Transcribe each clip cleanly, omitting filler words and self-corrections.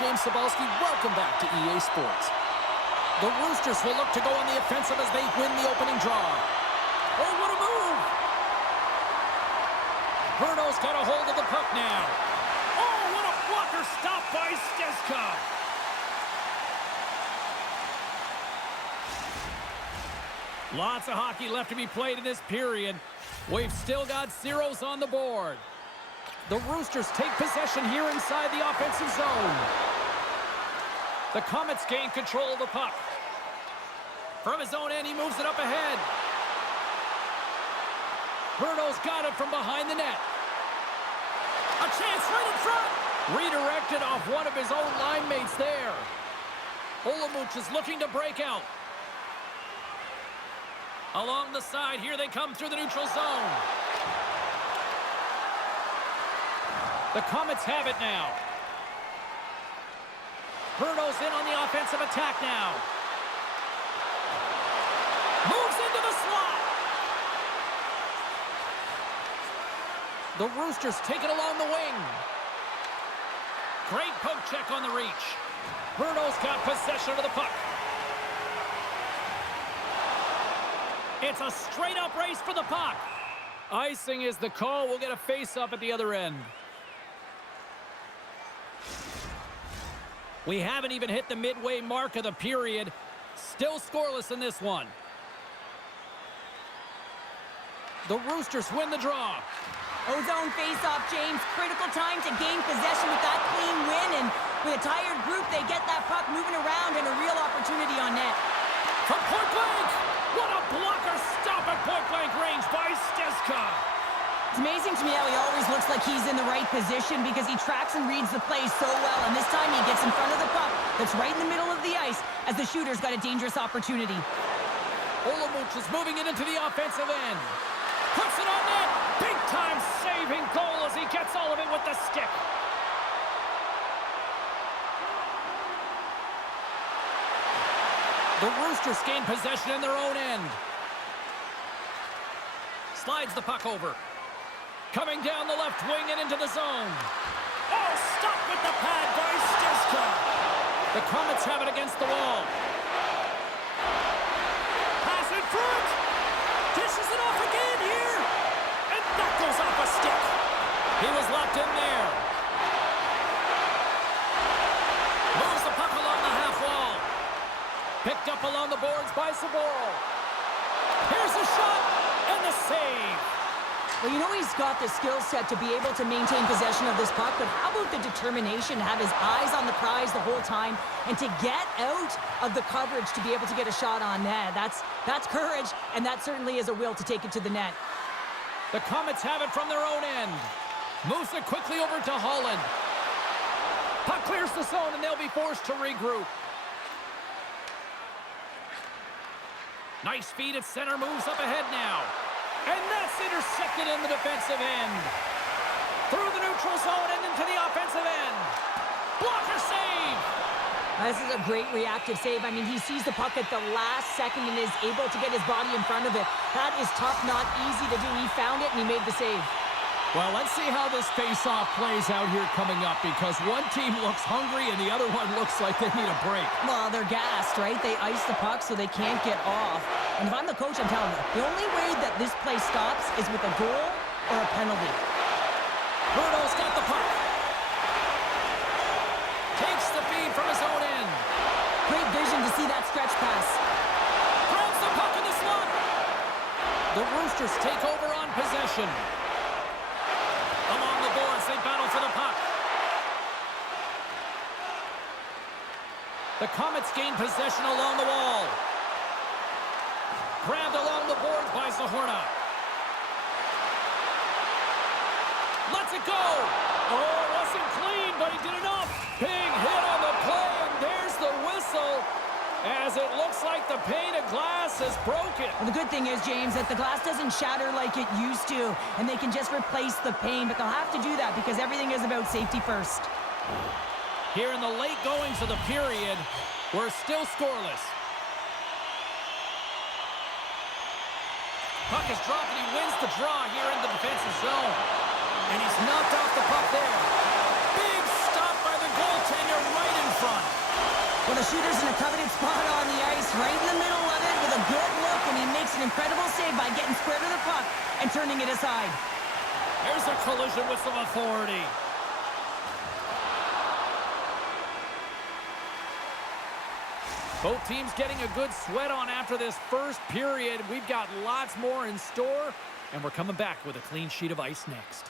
James Cybulski. Welcome back to EA Sports. The Roosters will look to go on the offensive as they win the opening draw. Oh, what a move! Brno's got a hold of the puck now. Oh, what a blocker stop by Steska. Lots of hockey left to be played in this period. We've still got zeros on the board. The Roosters take possession here inside the offensive zone. The Komets gain control of the puck. From his own end, he moves it up ahead. Brno's got it from behind the net. A chance right in front. Redirected off one of his own line mates there. Olomouc is looking to break out. Along the side, here they come through the neutral zone. The Komets have it now. Brno's in on the offensive attack now. Moves into the slot. The Roosters take it along the wing. Great poke check on the reach. Brno's got possession of the puck. It's a straight-up race for the puck. Icing is the call. We'll get a face-up at the other end. We haven't even hit the midway mark of the period. Still scoreless in this one. The Roosters win the draw. Ozone face-off, James. Critical time to gain possession with that clean win. And with a tired group, they get that puck moving around and a real opportunity on net. From point blank! What a blocker stop at point-blank range by Steska. It's amazing to me how he always looks like he's in the right position because he tracks and reads the play so well. And this time he gets in front of the puck that's right in the middle of the ice as the shooter's got a dangerous opportunity. Olomouc is moving it into the offensive end. Puts it on net. Big-time saving goal as he gets all of it with the stick. The Roosters gain possession in their own end. Slides the puck over. Coming down the left wing and into the zone. Oh, stopped with the pad by Steska. The Komets have it against the wall. Pass in front. Dishes it off again here. And that goes off a stick. He was locked in there. Moves the puck along the half wall. Picked up along the boards by Saboro. Here's the shot and the save. Well, you know he's got the skill set to be able to maintain possession of this puck, but how about the determination to have his eyes on the prize the whole time and to get out of the coverage to be able to get a shot on net? That's courage, and that certainly is a will to take it to the net. The Komets have it from their own end. Moves it quickly over to Holland. Puck clears the zone, and they'll be forced to regroup. Nice feed at center, moves up ahead now. And that's intercepted in the defensive end. Through the neutral zone and into the offensive end. Blocker save! This is a great reactive save. I mean, he sees the puck at the last second and is able to get his body in front of it. That is tough, not easy to do. He found it and he made the save. Well, let's see how this face-off plays out here coming up because one team looks hungry and the other one looks like they need a break. Well, they're gassed, right? They ice the puck so they can't get off. And if I'm the coach, I'm telling you, the only way that this play stops is with a goal or a penalty. Brno's got the puck. Takes the feed from his own end. Great vision to see that stretch pass. Grabs the puck in the slot. The Roosters take over on possession. Along the boards, they battle for the puck. The Komets gain possession along the wall. Grabbed along the boards by Zahorna. Lets it go. Oh, it wasn't clean, but he did enough. Big hit on the play, and there's the whistle. As it looks like the pane of glass is broken. Well, the good thing is, James, that the glass doesn't shatter like it used to, and they can just replace the pane, but they'll have to do that because everything is about safety first. Here in the late goings of the period, we're still scoreless. Puck is dropped, and he wins the draw here in the defensive zone. And he's knocked off the puck there. Big stop by the goaltender right front. Well, the shooter's in a coveted spot on the ice, right in the middle of it with a good look, and he makes an incredible save by getting square to the puck and turning it aside. There's a collision with some authority. Both teams getting a good sweat on after this first period. We've got lots more in store, and we're coming back with a clean sheet of ice next.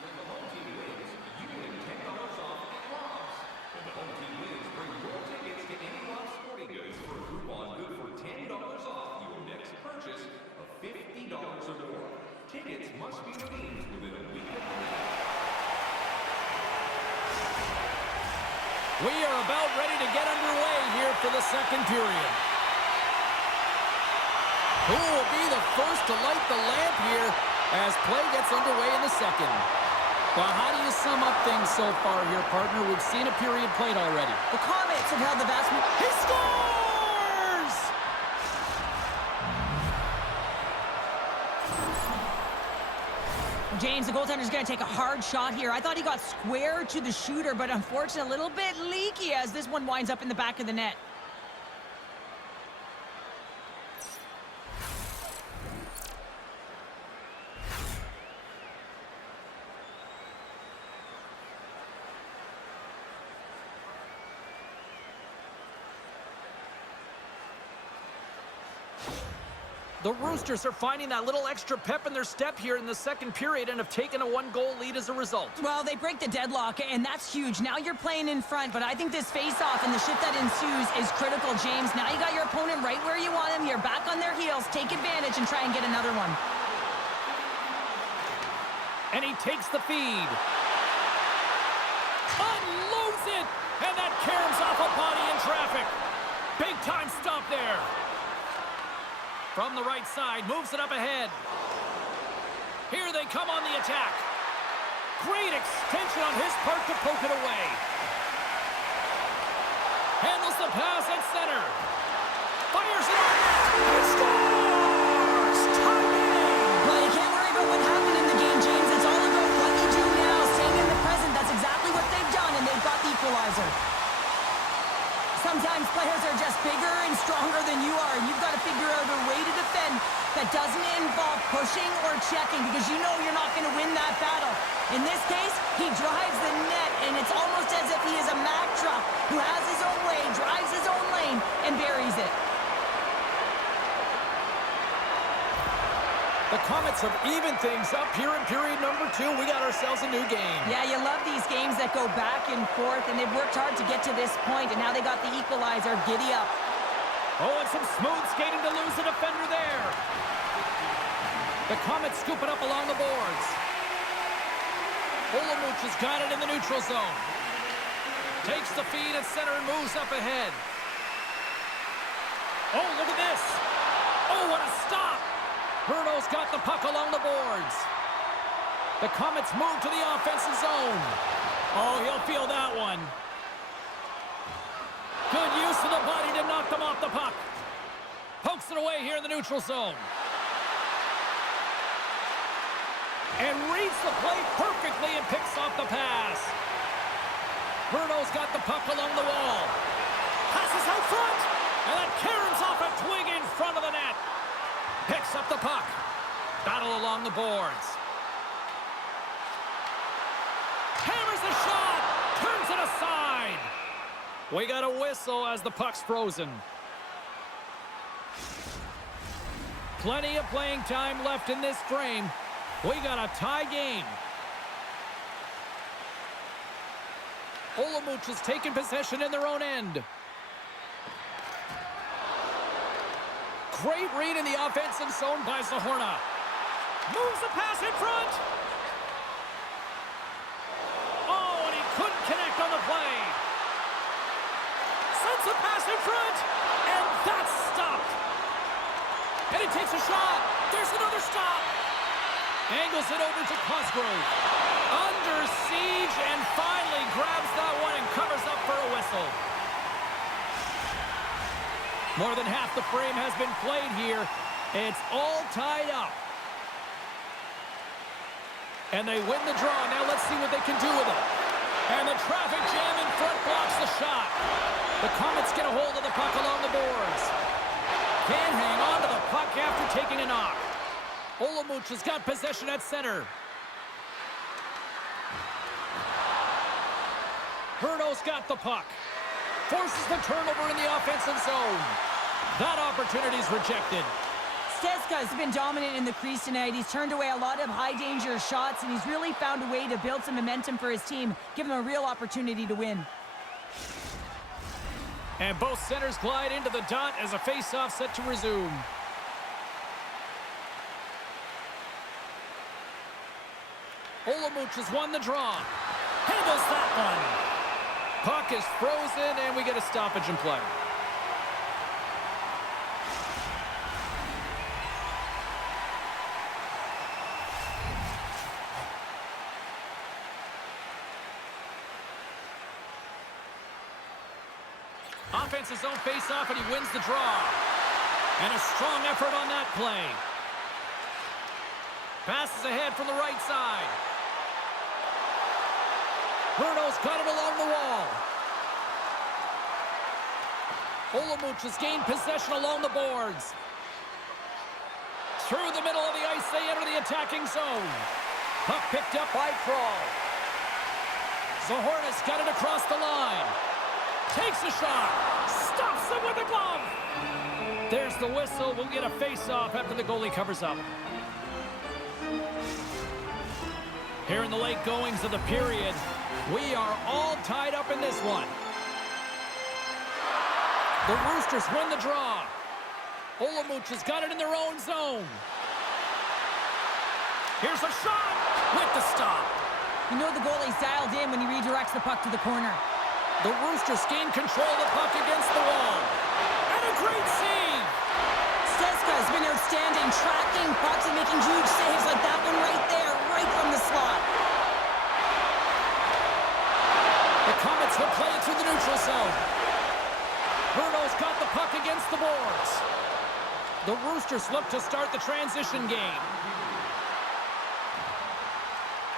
When the home team wins, you win $10 off at Rob's. When the home team wins, bring your tickets to any Rob's Sporting Goods for a coupon good for $10 off your next purchase of $50 or more. Tickets must be redeemed within a week of the event. We are about ready to get underway here for the second period. Who will be the first to light the lamp here as play gets underway in the second? Well, how do you sum up things so far here, partner? We've seen a period played already. The Komets have held the vast majority. He scores! James, the goaltender's going to take a hard shot here. I thought he got square to the shooter, but unfortunately a little bit leaky as this one winds up in the back of the net. The Roosters are finding that little extra pep in their step here in the second period and have taken a one-goal lead as a result. Well, they break the deadlock, and that's huge. Now you're playing in front, but I think this face-off and the shift that ensues is critical, James. Now you got your opponent right where you want him. You're back on their heels. Take advantage and try and get another one. And he takes the feed. Unloads it! And that caroms off a body in traffic. Big-time stop there. From the right side, moves it up ahead. Here they come on the attack. Great extension on his part to poke it away. Handles the pass at center. Fires it on net. And scores! Tie game! Well, you can't worry about what happened in the game, James. It's all about what you do now. Staying in the present, that's exactly what they've done, and they've got the equalizer. Sometimes players are just bigger and stronger than you are, and you've got to figure out a way to defend that doesn't involve pushing or checking because you know you're not going to win that battle. In this case, he drives the net, and it's almost as if he is a Mack truck who has his own way, drives his own lane, and buries it. The Komets have evened things up here in period number 2. We got ourselves a new game. Yeah, you love these games that go back and forth, and they've worked hard to get to this point, and now they got the equalizer. Giddy up. Oh, and some smooth skating to lose a defender there. The Komets scoop it up along the boards. Olomouc has got it in the neutral zone. Takes the feed at center and moves up ahead. Oh, look at this. Oh, what a stop. Brno's got the puck along the boards. The Komets move to the offensive zone. Oh, he'll feel that one. Good use of the body to knock them off the puck. Pokes it away here in the neutral zone. And reads the play perfectly and picks off the pass. Brno's got the puck along the wall. Passes out front. And that caroms off a twig in front of the net. Picks up the puck. Battle along the boards. Hammers the shot. Turns it aside. We got a whistle as the puck's frozen. Plenty of playing time left in this frame. We got a tie game. Olomouc has taken possession in their own end. Great read in the offensive zone by Zahorna. Moves the pass in front. Oh, and he couldn't connect on the play. Sends the pass in front. And that's stopped. And he takes a shot. There's another stop. Angles it over to Cosgrove. Under siege and finally grabs that one and covers up for a whistle. More than half the frame has been played here. It's all tied up. And they win the draw. Now let's see what they can do with it. And the traffic jam in front blocks the shot. The Komets get a hold of the puck along the boards. Can't hang on to the puck after taking a knock. Olomouc has got possession at center. Brno's got the puck. Forces the turnover in the offensive zone. That opportunity's rejected. Steska's been dominant in the crease tonight. He's turned away a lot of high-danger shots, and he's really found a way to build some momentum for his team, give him a real opportunity to win. And both centers glide into the dot as a face-off set to resume. Olomouc has won the draw. Handles that one. Puck is frozen, and we get a stoppage in play. Offensive zone face-off, and he wins the draw. And a strong effort on that play. Passes ahead from the right side. Brno's got it along the wall. Olomouc has gained possession along the boards. Through the middle of the ice, they enter the attacking zone. Puck picked up by Kral. Zahorna's got it across the line. Takes a shot. Stops him with a glove. There's the whistle. We'll get a face-off after the goalie covers up. Here in the late goings of the period, we are all tied up in this one. The Roosters win the draw. Olomouc has got it in their own zone. Here's a shot with the stop. You know the goalie's dialed in when he redirects the puck to the corner. The Roosters gain control of the puck against the wall. And a great save! Steska has been outstanding, tracking pucks and making huge saves like that one right there, right from the slot. The Komets will play it through the neutral zone. Brno's got the puck against the boards. The Roosters look to start the transition game.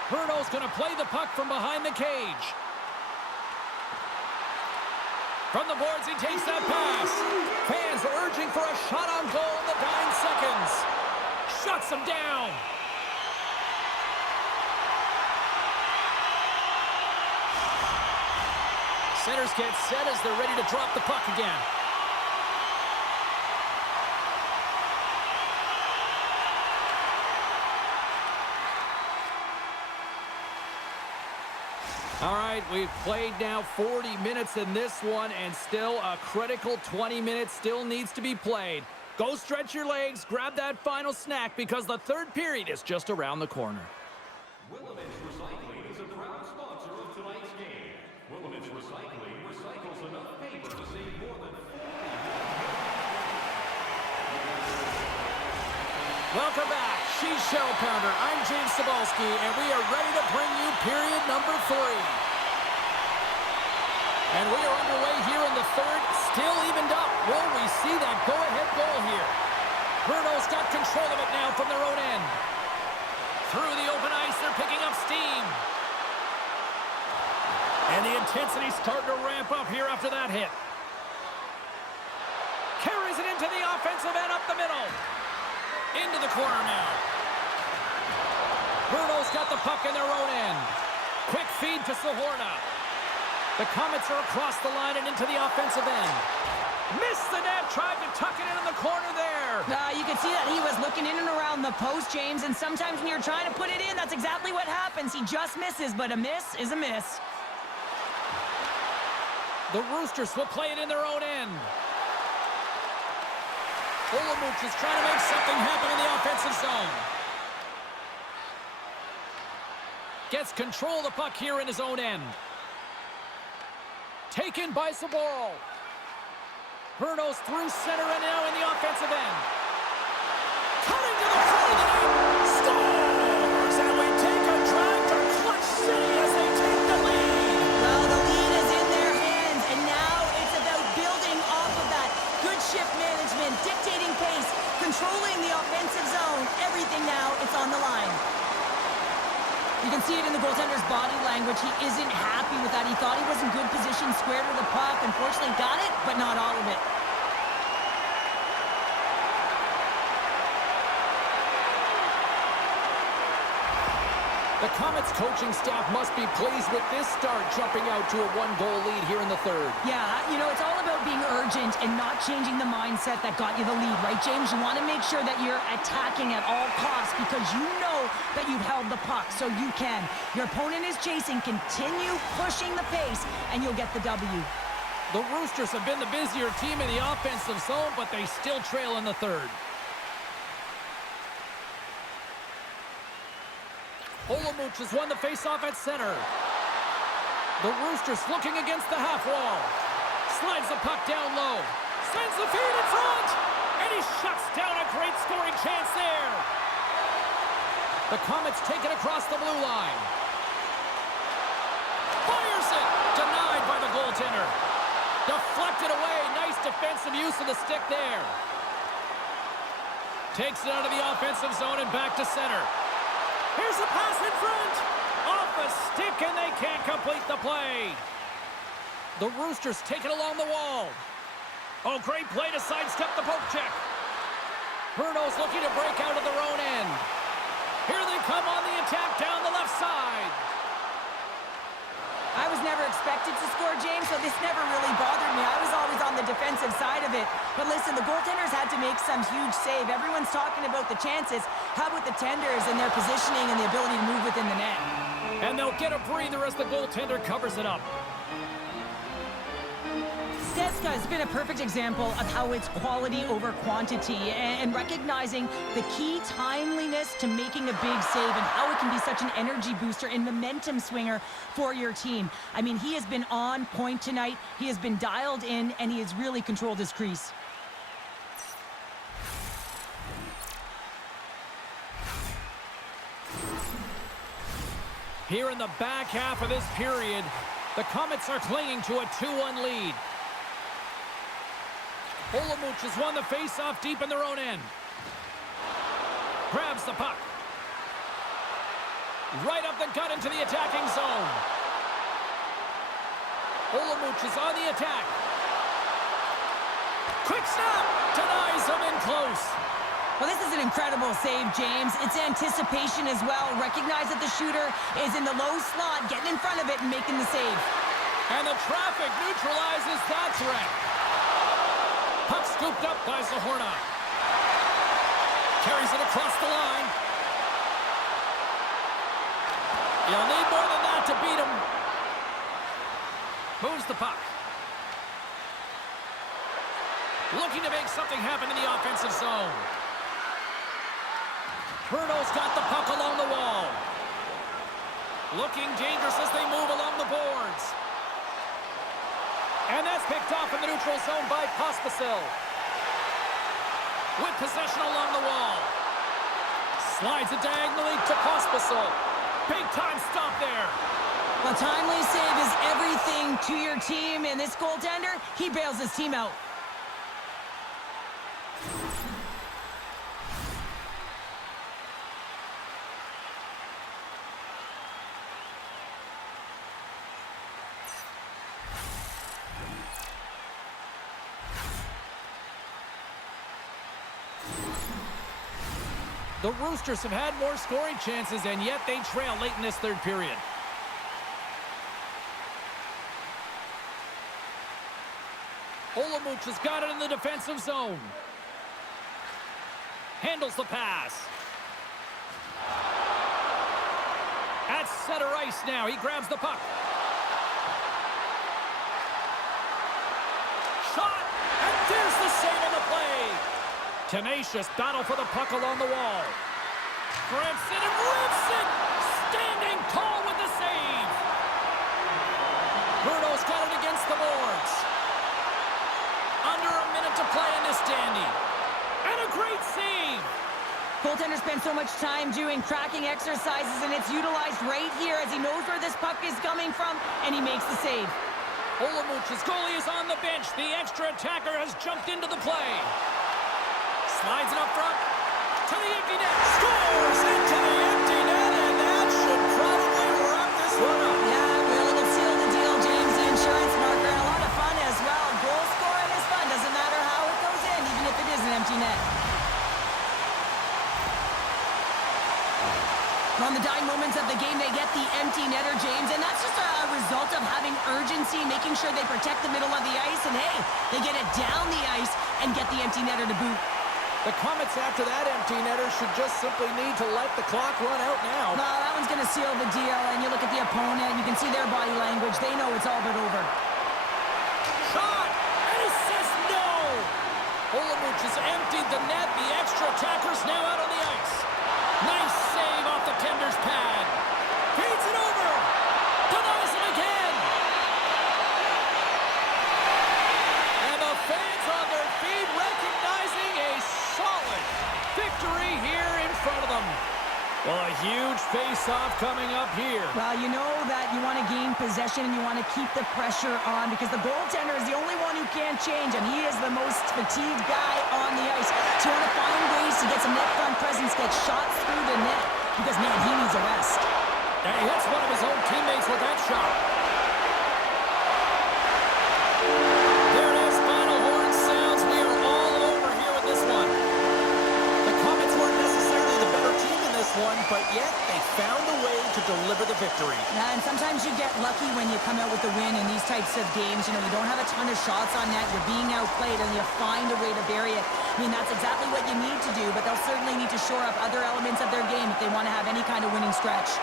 Brno's going to play the puck from behind the cage. From the boards, he takes that pass. Fans are urging for a shot on goal in the dying seconds. Shuts him down. Centers get set as they're ready to drop the puck again. All right, we've played now 40 minutes in this one, and still a critical 20 minutes still needs to be played. Go stretch your legs, grab that final snack, because the third period is just around the corner. Willamette Recycling is a proud sponsor of tonight's game. Willamette Recycling recycles enough paper to save more than 40 Welcome back. She's Cheryl Pounder. I'm James Cebulski, and we are ready to bring you period number 3. And we are underway here in the third, still evened up. Will we see that go-ahead goal here? Brno's got control of it now from their own end. Through the open ice, they're picking up steam. And the intensity's starting to ramp up here after that hit. Carries it into the offensive end up the middle. Into the corner now. Brno's got the puck in their own end. Quick feed to Zahorna. The Komets are across the line and into the offensive end. Missed the net, tried to tuck it in the corner there. You can see that he was looking in and around the post, James, and sometimes when you're trying to put it in, that's exactly what happens. He just misses, but a miss is a miss. The Roosters will play it in their own end. Olomouc is trying to make something happen in the offensive zone. Gets control of the puck here in his own end. Taken by Saboro. Brno's through center and now in the offensive end. Cutting to the front of the net. Scores! And we take a drive to Clutch City as they take the lead. Well, the lead is in their hands, and now it's about building off of that. Good shift management, dictating pace, controlling the offensive zone. Everything now, it's on the line. You can see it in the goaltender's body language. He isn't happy with that. He thought he was in good position, square to the puck. Unfortunately, got it, but not all of it. The Komets coaching staff must be pleased with this start, jumping out to a one-goal lead here in the third. Yeah, you know, it's all about being urgent and not changing the mindset that got you the lead, right, James? You want to make sure that you're attacking at all costs because you know that you've held the puck, so you can. Your opponent is chasing, continue pushing the pace, and you'll get the W. The Roosters have been the busier team in the offensive zone, but they still trail in the third. Olomouc has won the faceoff at center. The Roosters looking against the half wall. Slides the puck down low. Sends the feed in front. And he shuts down a great scoring chance there. The Komets take it across the blue line. Fires it. Denied by the goaltender. Deflected away. Nice defensive use of the stick there. Takes it out of the offensive zone and back to center. Here's a pass in front. Off a stick, and they can't complete the play. The Roosters take it along the wall. Oh, great play to sidestep the poke check. Brno's looking to break out of their own end. Here they come on the attack down the left side. I was never expected to score, James, so this never really bothered me. I was always on the defensive side of it. But listen, the goaltenders had to make some huge save. Everyone's talking about the chances. How about the tenders and their positioning and the ability to move within the net? And they'll get a breather as the goaltender covers it up. Steska has been a perfect example of how it's quality over quantity and recognizing the key timeliness to making a big save and how it can be such an energy booster and momentum swinger for your team. I mean, he has been on point tonight. He has been dialed in, and he has really controlled his crease. Here in the back half of this period, the Komets are clinging to a 2-1 lead. Olomouc has won the face-off deep in their own end. Grabs the puck. Right up the gut into the attacking zone. Olomouc is on the attack. Quick snap! Denies him in close. Well, this is an incredible save, James. It's anticipation as well. Recognize that the shooter is in the low slot, getting in front of it and making the save. And the traffic neutralizes that threat. Puck scooped up by Zahorna. Carries it across the line. You'll need more than that to beat him. Moves the puck. Looking to make something happen in the offensive zone. Brno's got the puck along the wall. Looking dangerous as they move along the boards. And that's picked off in the neutral zone by Pospisil. With possession along the wall. Slides it diagonally to Pospisil. Big time stop there. Well, timely save is everything to your team, and this goaltender, he bails his team out. The Roosters have had more scoring chances, and yet they trail late in this third period. Olomouc has got it in the defensive zone. Handles the pass. At center ice now, he grabs the puck. Shot, and there's the save on the play. Tenacious battle for the puck along the wall. Grips it and rips it. Standing tall with the save. Brno's got it against the boards. Under a minute to play in this dandy. And a great save. Goaltender spends so much time doing tracking exercises, and it's utilized right here as he knows where this puck is coming from, and he makes the save. Olomouc's goalie is on the bench. The extra attacker has jumped into the play. Slides it up front to the empty net. Scores into the empty net, and that should probably this one up. Yeah, well, it'll seal the deal, James. The insurance marker, and a lot of fun as well. Goal scoring is fun. Doesn't matter how it goes in, even if it is an empty net. On the dying moments of the game, they get the empty netter, James, and that's just a result of having urgency, making sure they protect the middle of the ice, and hey, they get it down the ice and get the empty netter to boot. The Komets after that empty netter should just simply need to let the clock run out now. No, that one's going to seal the deal, and you look at the opponent, and you can see their body language. They know it's all but over. Shot! And he says no! Olomouc has emptied the net. The extra attackers now out on the ice. Nice save off the tender's pad. Feeds it over. Denies him again. And the fans on their feet recognizing a solid victory here in front of them. Well, a huge face-off coming up here. Well, you know that you want to gain possession and you want to keep the pressure on because the goaltender is the only one who can't change, and he is the most fatigued guy on the ice. So you want to find ways to get some net front presence, get shots through the net because, man, he needs a rest. And he hits one of his own teammates with that shot. There it is, final horn sounds. We are all over here with this one. The Komets weren't necessarily the better team in this one, but yet they found a way to deliver the victory. And sometimes you get lucky when you come out with the win in these types of games. You know, you don't have a ton of shots on net. You're being outplayed, and you find a way to bury it. I mean, that's exactly what you need to do, but they'll certainly need to shore up other elements of their game if they want to have any kind of winning stretch.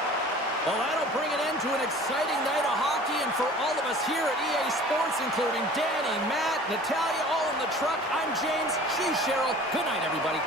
Well, that'll bring an end to an exciting night of hockey, and for all of us here at EA Sports, including Danny, Matt, Natalia, all in the truck, I'm James, she's Cheryl. Good night, everybody.